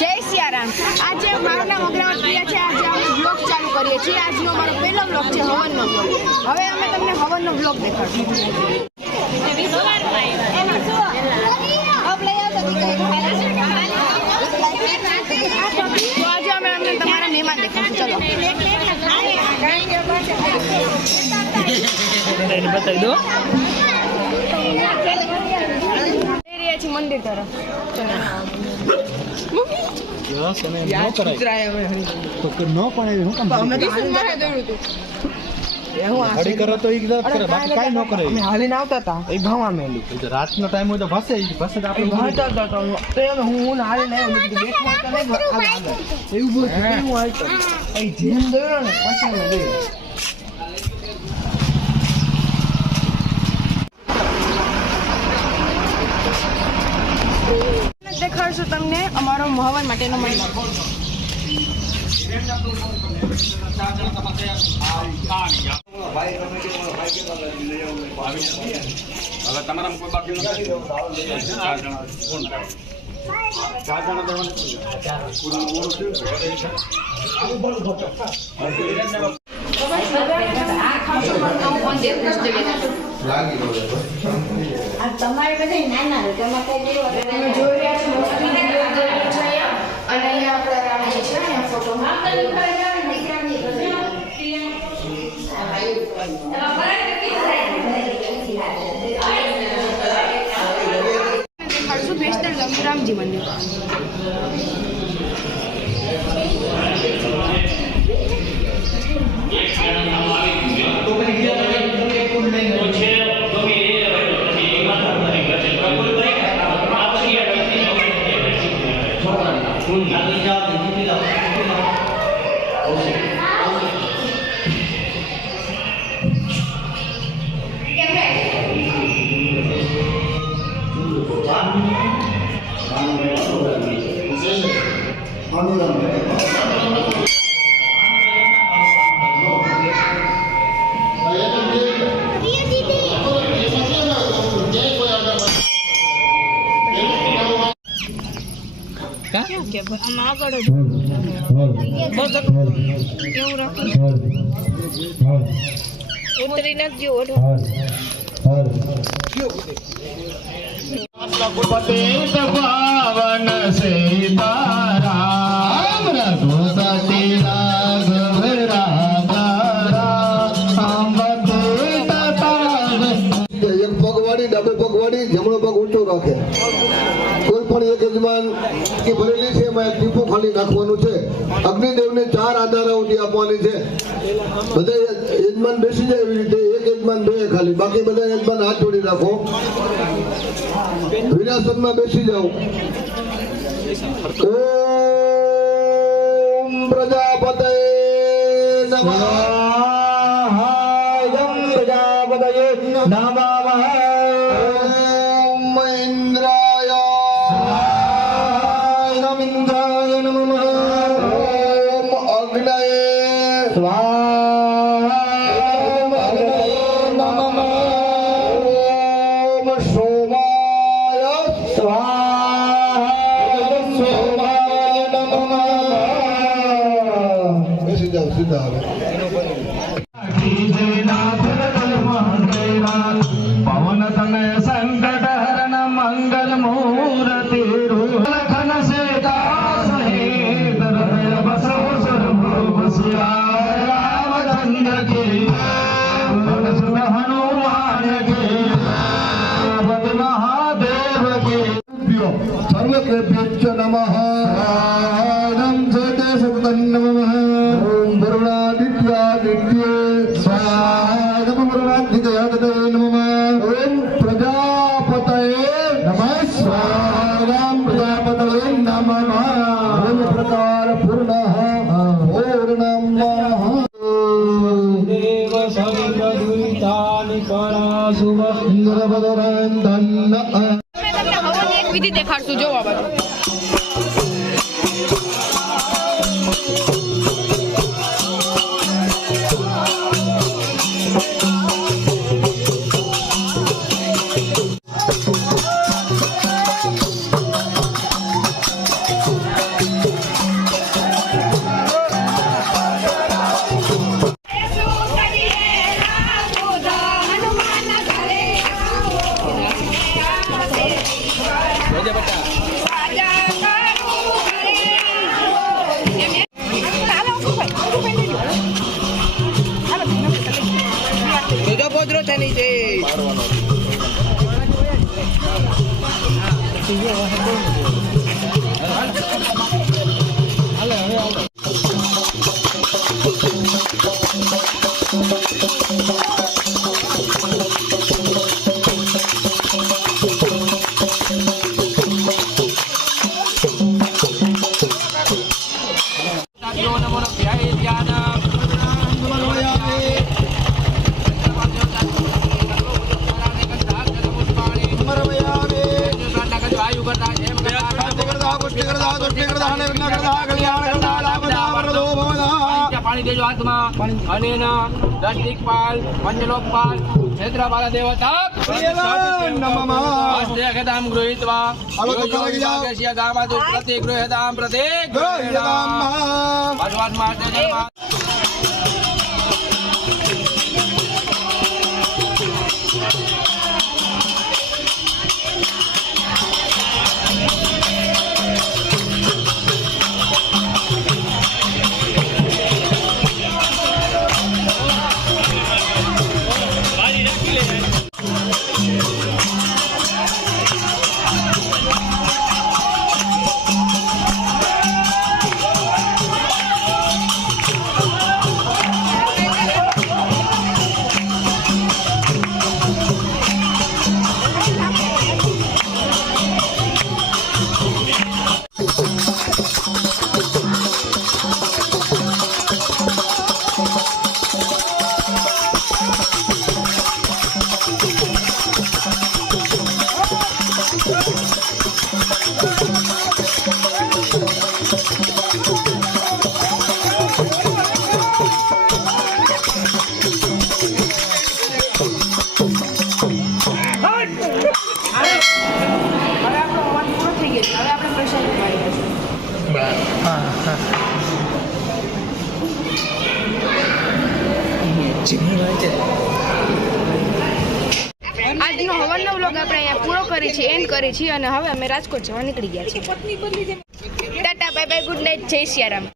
જય સિયારામ. આજે મારું નામ અગ્રવાલ પ્રિયા છે. આજે અમે બ્લોગ ચાલુ કરીએ છીએ. આજનો અમારો પહેલો બ્લોગ છે હવનનો બ્લોગ. હવે અમે તમને હવનનો બ્લોગ દેખાડશું. તો આજે અમે અમને તમારા મહેમાન દેખાડશું. ચલો બતાવી દો. મંદિર તરફ રાતનો ટાઈમ હોય તો ભસે હું હાલી દેખાડશું તમને અમારો હવન માટેનો મંડપ. તમારે બધા નાના જોઈ રહ્યા છો અને અહીંયા આપણા રામજી છે ફોટોમાં. દેખાડશું બેસ્ટર રામજી મંદિર. पावन सीताराम रघुपति राघव એક પગવાળી ડાબે પગવાળી જમણો પગ ઊંચો રાખે. કોઈ પણ એક યજમાન કે ભરેલી છે એમાં એક ટીપું ખાલી નાખવાનું છે. અગ્નિદેવને 4 આધારાઓથી આપવાની છે. બધા યજમાન બેસી જાય એવી રીતે એક યજમાન બે ખાલી, બાકી બધા યજમાન હાથ જોડી રાખો. વિરાસનમાં બેસી જાઓ. ઓમ પ્રજાપતય નમઃ. પ્રજાપતયે નમઃ. ઓમ ઇન્દ્રાય નમઃ. ઇન્દ્રાય નમઃ. ઓમ અગ્નયે સ્વાહા. ઓમ અગ્નયે નમઃ. ઓમ સોમાય સ્વાહા. સોમાય નમઃ. બેસી જાઓ સીધા હવે. पवन तनय संकट हरण मंगल मूर्ति लखन सीता सहित हृदय बसो सर्वसिया रामचंद्र के सुन हनुमान के पति महादेव के सर्वकेभ्यो नमः. नम जयते सुतन नमः. ओम वरुणादित्यादित्ये स्वाहा. नमः वरुणादित्यादित्ये नमः. ओम प्रजापतये नमः स्वाहा. प्रजापतये नमः. ओम प्रकार पूर्णः पूर्णमः. देव सर्वदुरितानि पराशुभ इंद्रवदरन्दन. તમને હવનની એક વિધિ દેખાડશું. જોવા બધું બીજો પોદરો છે નીચે. પાણી દેજો હાથમાં અને દસ દિક્પાલ પંચલોકપાલ ક્ષેત્રપાલ દેવતા ગૃહિત્વા પ્રતિગૃહ્યતામ ભગવાન માટે આજનો હવનનો વ્લોગ આપણે અહીંયા પૂરો કરી છીએ, એન્ડ કરી છીએ અને હવે અમે રાજકોટ જવા નીકળી ગયા છીએ. Tata bye bye, good night, જય સિયારામ.